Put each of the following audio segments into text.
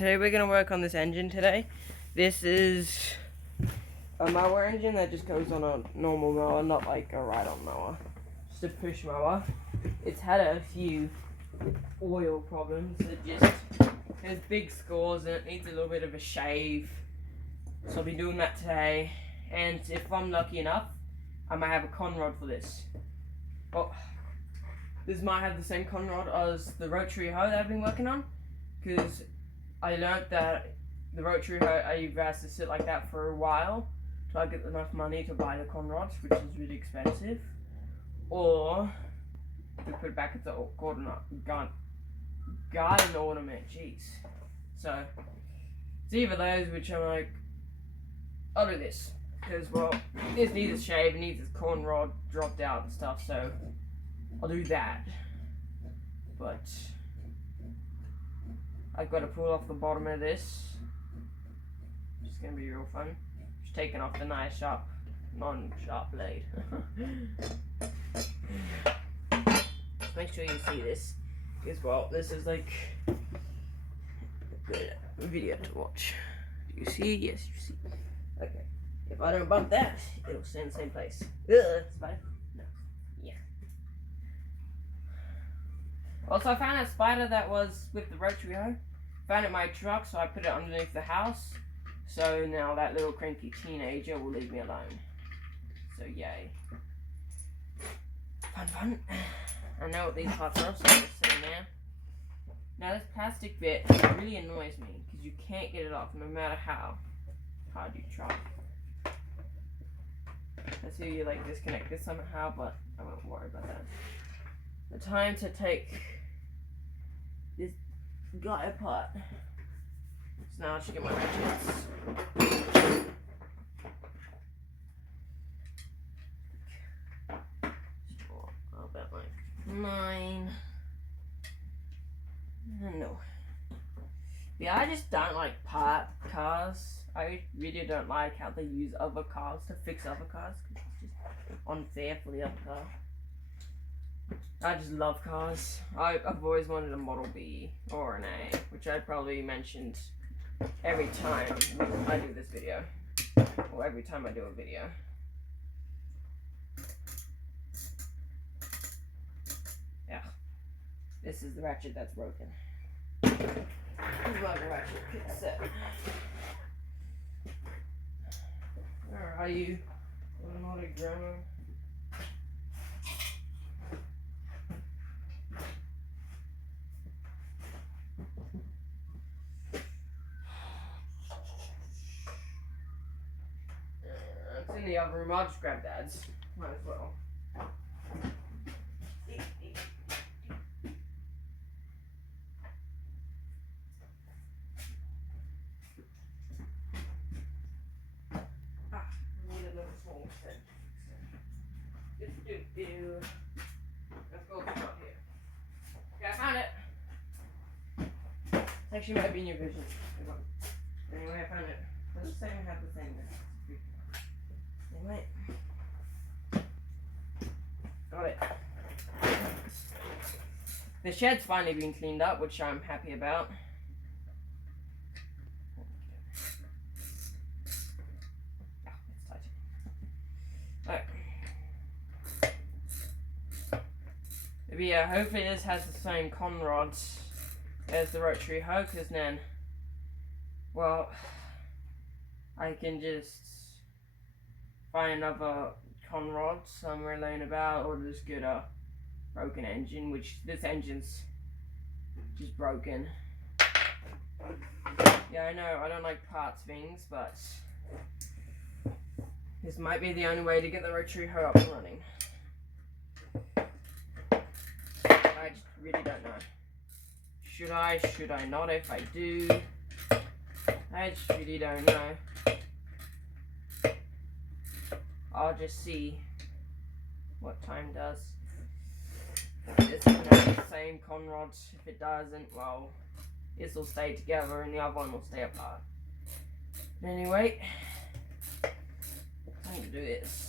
today we're going to work on this engine today. This is a mower engine that just goes on a normal mower, not like a ride-on mower. Just a push mower. It's had a few oil problems. It just has big scores and it needs a little bit of a shave. So I'll be doing that today. And if I'm lucky enough, I might have a con rod for this. Well, this might have the same con rod as the rotary hoe that I've been working on, because I learned that the rotary hoe either has to sit like that for a while till I get enough money to buy the con rods, which is really expensive, or to put it back into garden ornament. Jeez. So it's either those, which I'm like, I'll do this because, well, this needs a shave, it needs its con rod dropped out and stuff, so I'll do that. But I've got to pull off the bottom of this, which is going to be real fun. Just taking off the nice sharp, non-sharp blade. Just make sure you see this, because, well, this is like a good video to watch. Do you see? Yes, you see. Okay. If I don't bump that, it'll stay in the same place. Ugh, spider. No. Yeah. Also, I found that spider that was with the rotary hoe. Found it in my truck, so I put it underneath the house. So now that little cranky teenager will leave me alone. So yay. Fun, fun. I know what these parts are, so I'm just sitting there. Now this plastic bit really annoys me, because you can't get it off no matter how hard you try. I see you like disconnect this somehow, but I won't worry about that. The time to take this guy apart. So now I should get my ratchets. About like 9. No. Yeah, I just don't like park cars. I really don't like how they use other cars to fix other cars, because it's just unfair for the other car. I just love cars. I've always wanted a Model B or an A, which I probably mentioned every time I do this video, or every time I do a video. Yeah, this is the ratchet that's broken. This is my ratchet kit set. Where are you? Automatic drummer. It's in the other room. I'll just grab Dad's. Might as well. Let's go up here. Okay, I found it. Actually, might be in your vision. Anyway, I found it. Let's say we have the thing there. Anyway. Got it. The shed's finally been cleaned up, which I'm happy about. But yeah, hopefully this has the same con rods as the rotary hoe, because then, well, I can just find another con rod somewhere laying about, or just get a broken engine, which this engine's just broken. Yeah, I know, I don't like parts things, but this might be the only way to get the rotary hoe up and running. I just really don't know. Should I not? If I do, I just really don't know. I'll just see what time does. If it's gonna have the same con rods. If it doesn't, well, this will stay together and the other one will stay apart. Anyway, I'm gonna do this.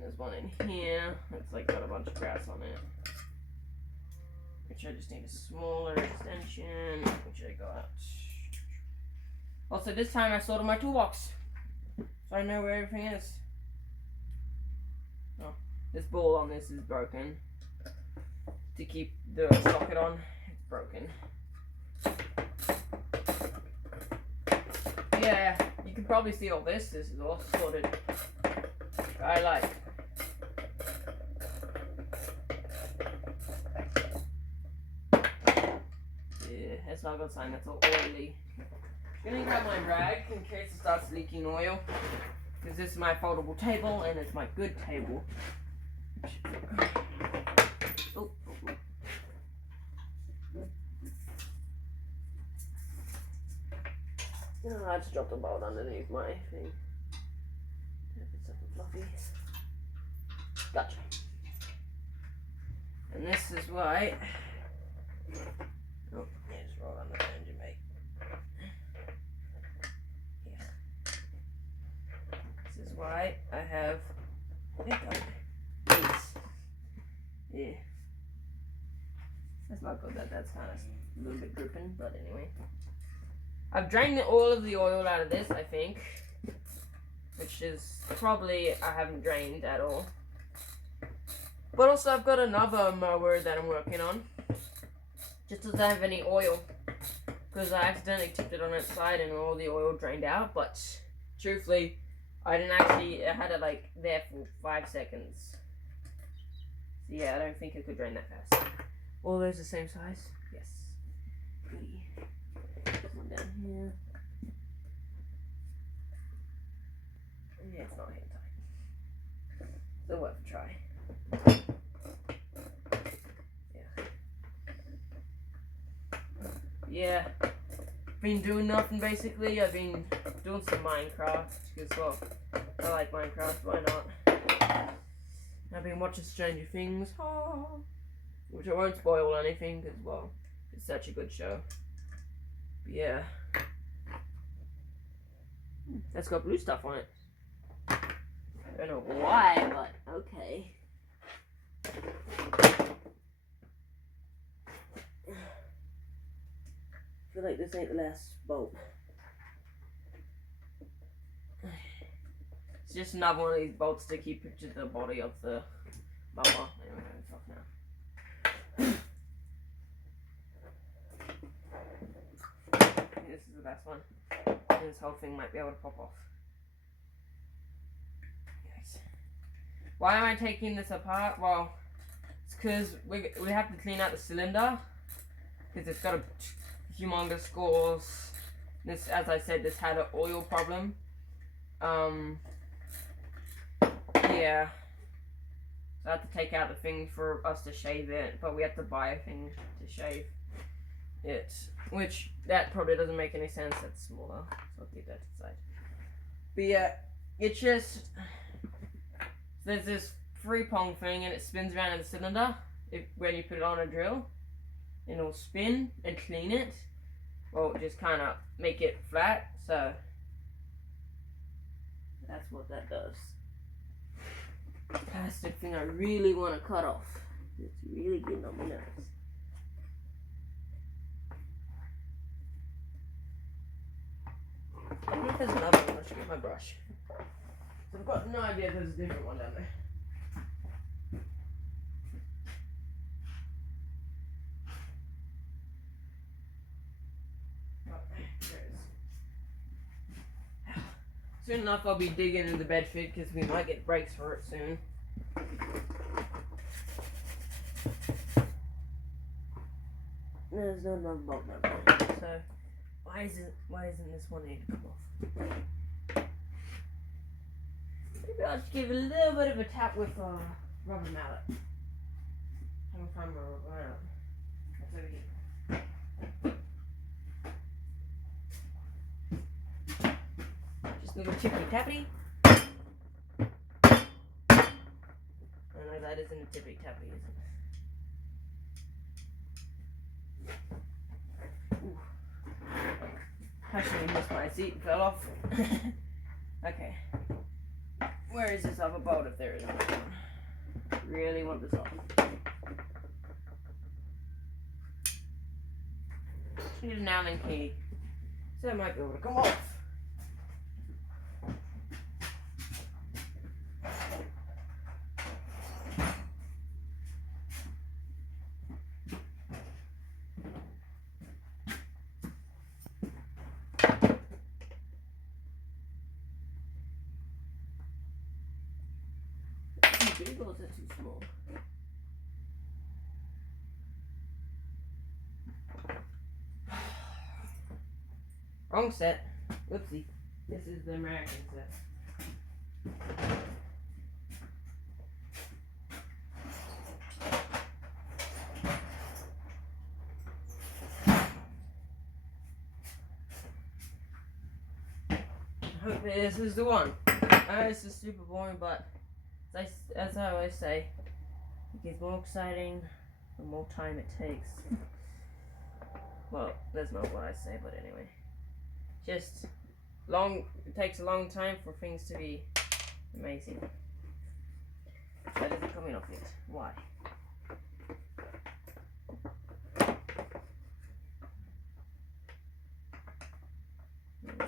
There's one in here. It's like got a bunch of grass on it. which I just need a smaller extension, which I got. Also, this time I sorted my toolbox, so I know where everything is. Oh, this ball on this is broken. To keep the socket on, it's broken. Yeah, you can probably see all this. This is all sorted. I like. Yeah, it's not a good sign. That's all oily. I'm gonna grab my rag in case it starts leaking oil, because this is my foldable table and it's my good table. Oh. Oh, I just dropped a bolt underneath my thing. It's something fluffy. Gotcha. And this is why. Oh, yeah, just roll on the engine, mate. Yeah. This is why I have these. Yeah. That's not good. That's kind of a little bit dripping, but anyway. I've drained all of the oil out of this, I think, which is probably I haven't drained at all. But also I've got another mower that I'm working on. Just doesn't have any oil, because I accidentally tipped it on its side and all the oil drained out. But truthfully, I had it like there for 5 seconds. So yeah, I don't think it could drain that fast. All those the same size? Yes. Goodie. One down here. Yeah, it's not hand tight. Still worth a try. Yeah. Been doing nothing basically. I've been doing some Minecraft because, well, I like Minecraft, why not? I've been watching Stranger Things, which I won't spoil anything because, well, it's such a good show. But yeah. That's got blue stuff on it. I don't know why, but okay. I feel like this ain't the last bolt. It's just another one of these bolts to keep to the body of the mower. Anyway, fuck now. This is the best one. And this whole thing might be able to pop off. Yes. Why am I taking this apart? Well, it's because we have to clean out the cylinder, because it's got a humongous scores. This, as I said, this had an oil problem. Yeah. So I had to take out the thing for us to shave it, but we had to buy a thing to shave it, which that probably doesn't make any sense. That's smaller, so I'll keep that to the side. But yeah, it's just, there's this 3-prong thing and it spins around in the cylinder when you put it on a drill, and it'll spin and clean it. Well, just kind of make it flat, so that's what that does. Plastic thing I really want to cut off. It's really getting on my nerves. I wonder if there's another one. I should get my brush. So I've got no idea if there's a different one down there. Oh, there it is. Soon enough I'll be digging into the bed fit because we might get breaks for it soon. There's no another bolt down there. So why isn't this one able to come off? Maybe I'll just give it a little bit of a tap with a rubber mallet. I don't find my rubber mallet. That's over here. Just a little tippy tappy. I know that isn't a tippy tappy, is it? Ooh. Actually, missed my seat and fell off. Okay. Where is this other bolt if there is one? Really want this off. Need an Allen key. So it might be able to come off. Too big or is that too small? Wrong set. Oopsie. This is the American set. I hope this is the one. I know this is super boring, but as I always say, it gets more exciting the more time it takes. Well, that's not what I say, but anyway. Just it takes a long time for things to be amazing. That isn't coming off yet. Why?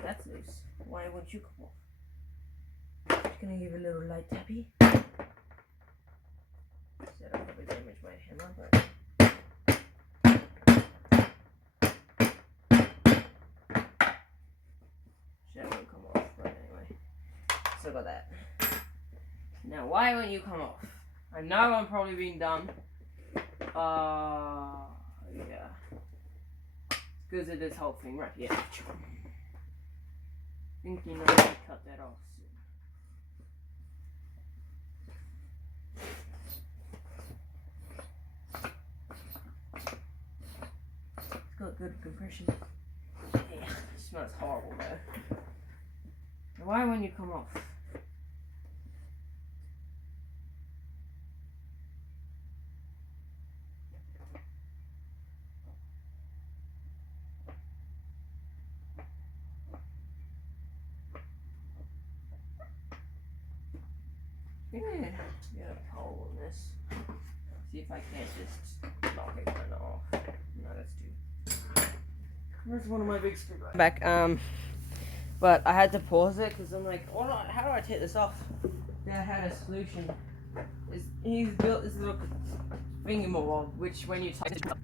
That's loose. Why won't you come off? Just gonna give a little light tappy. Said I'll probably damage my hammer, but that won't come off. But anyway, so got that. Now, why won't you come off? I know I'm probably being dumb. Yeah. Because of this whole thing right here. I think you know I can cut that off soon. It's got good compression. Yeah, it smells horrible though. Now why won't you come off? Yeah, get a hole in this. See if I can't just knock it kind of off. No, that's too. Where's one of my big screwdrivers? Back, but I had to pause it because I'm like, how do I take this off? Dad had a solution. He's built this little finger mower, which when you tighten it up,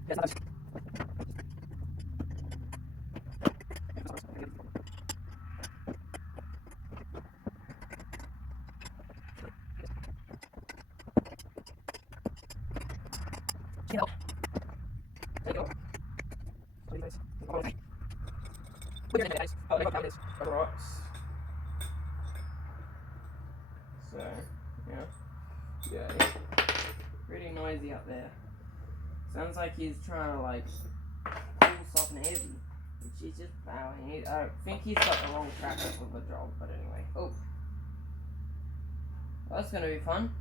so, yeah, pretty noisy up there. Sounds like he's trying to like pull something heavy, which he's just bowing. I think he's got the wrong tracker for the job, but anyway. Oh, well, that's gonna be fun.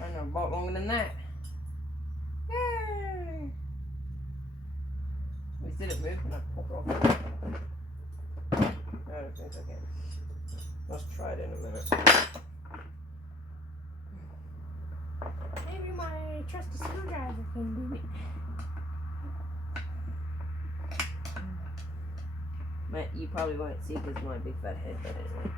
I know a lot longer than that. Yay! We did it move and I popped off. I don't think I can. Let's try it in a minute. Maybe my trusty screwdriver can do it. You probably won't see because of my big fat head, but anyway.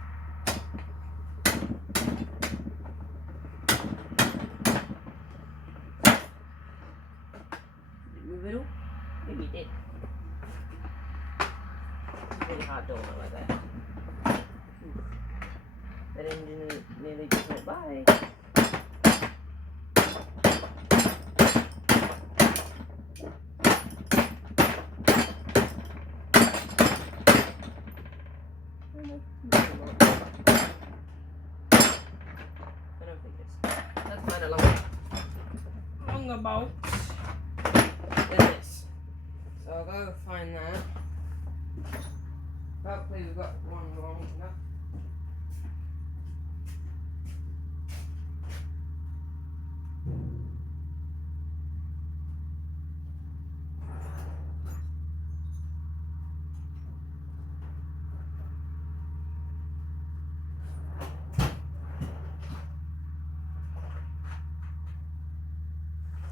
Did it move at all? Maybe it did. It's really hard doing it like that. Oof. That engine nearly just went by. That's kind of longer bolt than this. So I'll go find that. Hopefully we've got one long enough.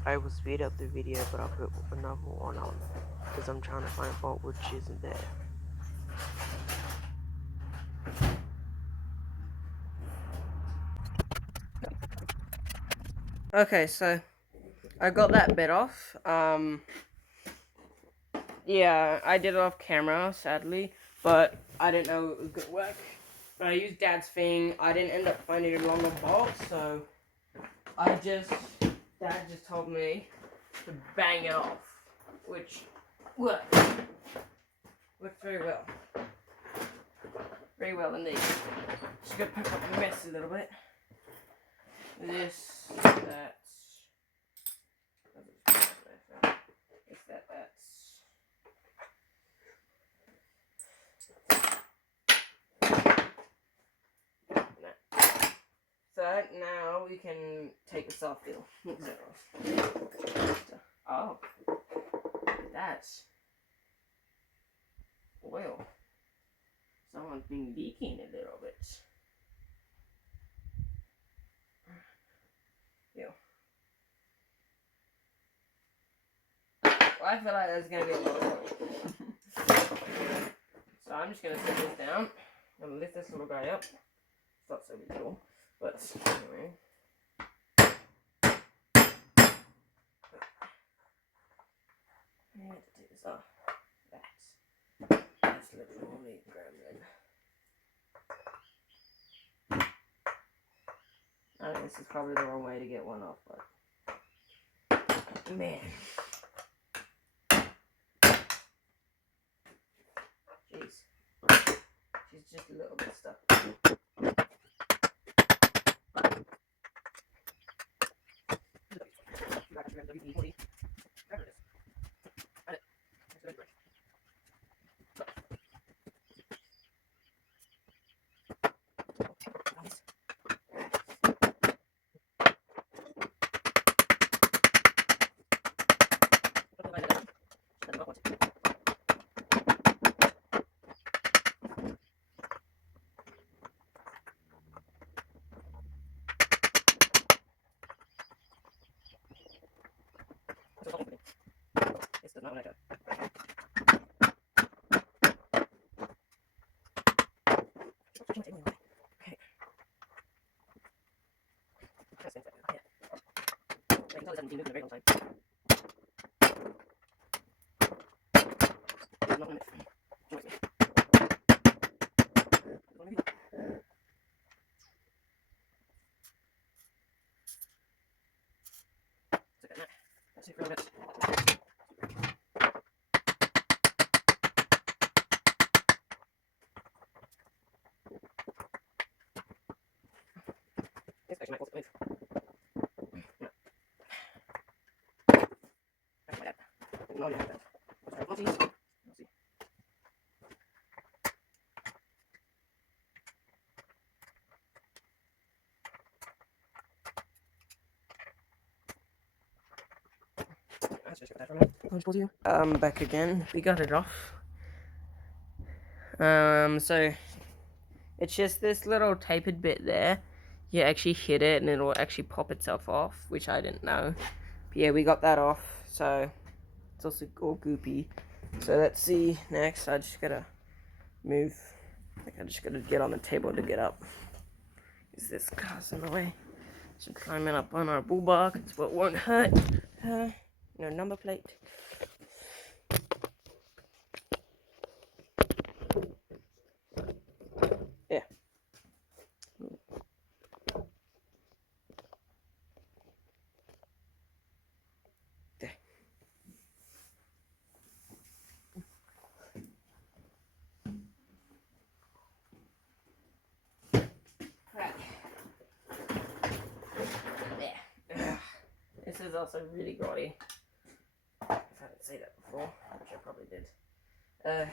I will speed up the video, but I'll put another one on because I'm trying to find fault which isn't there. Okay, so I got that bit off. Yeah, I did it off camera, sadly, but I didn't know it was gonna work. But I used Dad's thing. I didn't end up finding a longer bolt, so Dad just told me to bang it off, which worked very well. Very well indeed. Just gonna pick up the mess a little bit. This, that's. So now we can take the soft deal. Oh, that's oil. Someone's been leaking a little bit. Yeah. Well, I feel like there's gonna be a lot of oil. So I'm just gonna set this down. I'm gonna lift this little guy up. It's not so big deal, but anyway. I need to take this off. That's literally gremlin. I think this is probably the wrong way to get one off, but man. Jeez. She's just a little bit stuck. This does not want to go. Okay. That's it. Yeah. I can tell this hasn't been moving in a very long time. It's not limit. Join me. That's it for a little bit. This actually might also move. No. That's my dad. No, you have that. Let's try one of these. Let's see. Let's just get that for a minute. Back again. We got it off. So it's just this little tapered bit there. You actually hit it and it'll actually pop itself off, which I didn't know. But yeah, we got that off, so it's also all goopy. So let's see next. I just gotta move. I just gotta get on the table to get up. Is this car's in the way? So climbing up on our bull bar, it's what won't hurt. No number plate. Yeah. There. Right. There. This is also really grotty. If I didn't say that before, which I probably did. I'll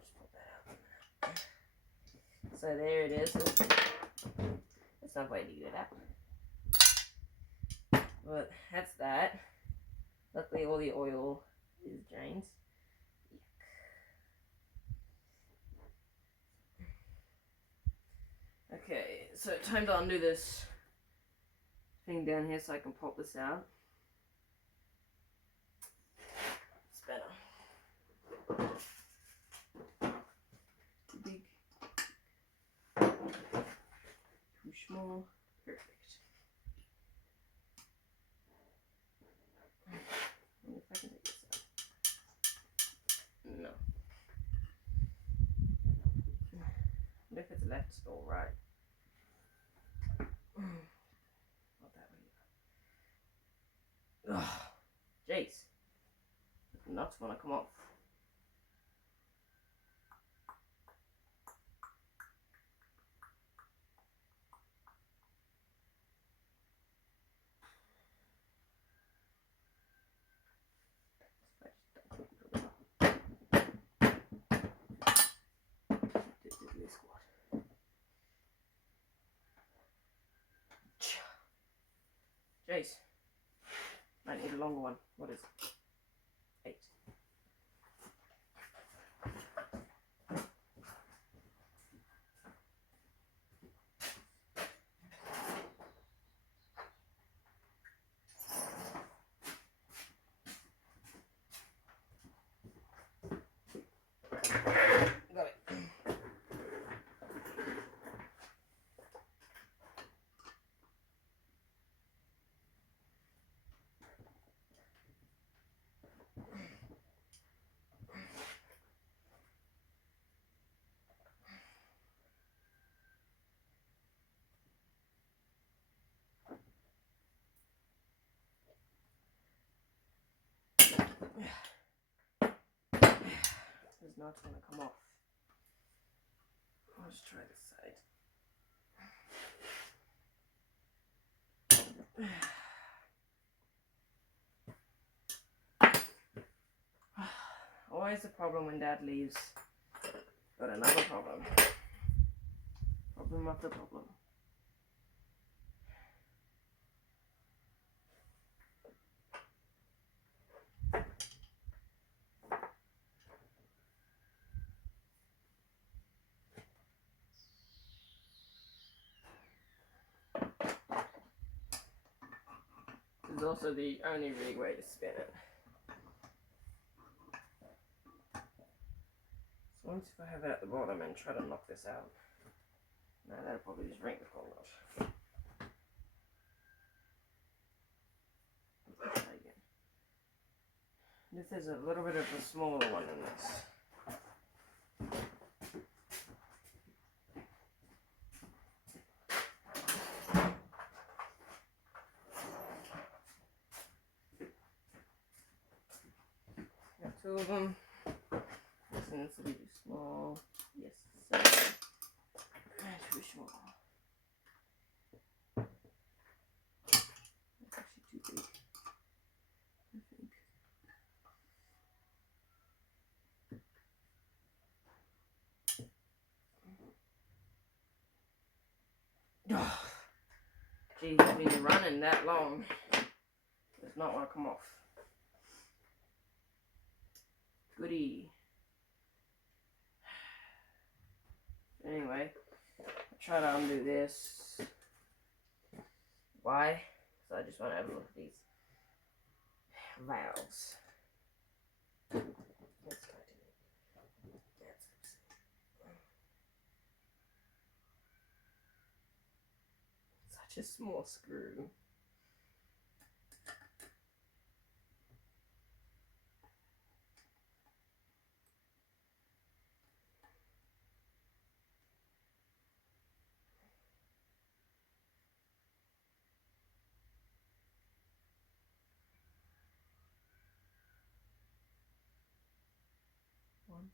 just put that out. So there it is. It's not way to get it out. But that's that. Luckily all the oil is drained. Okay, so time to undo this thing down here so I can pop this out. It's better. Too big. Too small. Perfect. I wonder if I can take this out. No. I wonder if it's left or right. Not that way. Ugh. Jeez. Nuts want to come off. Jeez. I need a longer one. What is it? 8. Got it. It's not going to come off. I'll just try this side. Always a problem when Dad leaves. Got another problem. Problem after problem. This is also the only really way to spin it. So once if I have it at the bottom and try to knock this out. No, that'll probably just ring the whole lot. Let's try again. This is a little bit of a smaller one than this. Got 2 of them. This needs to be too small. Yes, so too small. That's actually too big, I think. Oh, geez, I've been running that long. Does not want to come off. Goody. Anyway, I'll try to undo this. Why? Because I just want to have a look at these valves. Let's try to make that's such a small screw. One.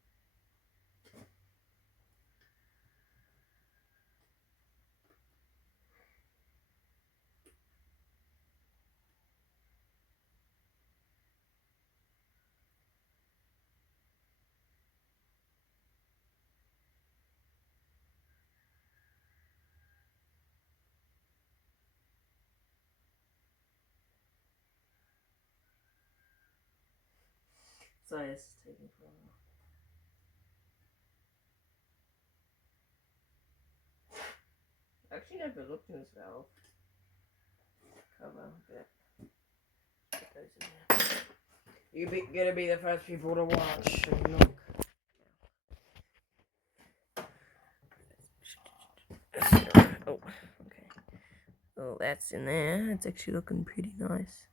Sorry, this is taking for a while. I actually never looked in this valve. cover bit. Put those in there. You're gonna be the first people to watch and look. Oh, okay. Oh, that's in there. It's actually looking pretty nice.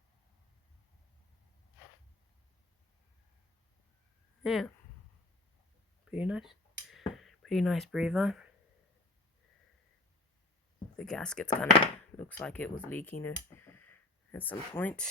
Yeah. Pretty nice. Pretty nice breather. The gasket's kind of looks like it was leaking at some point.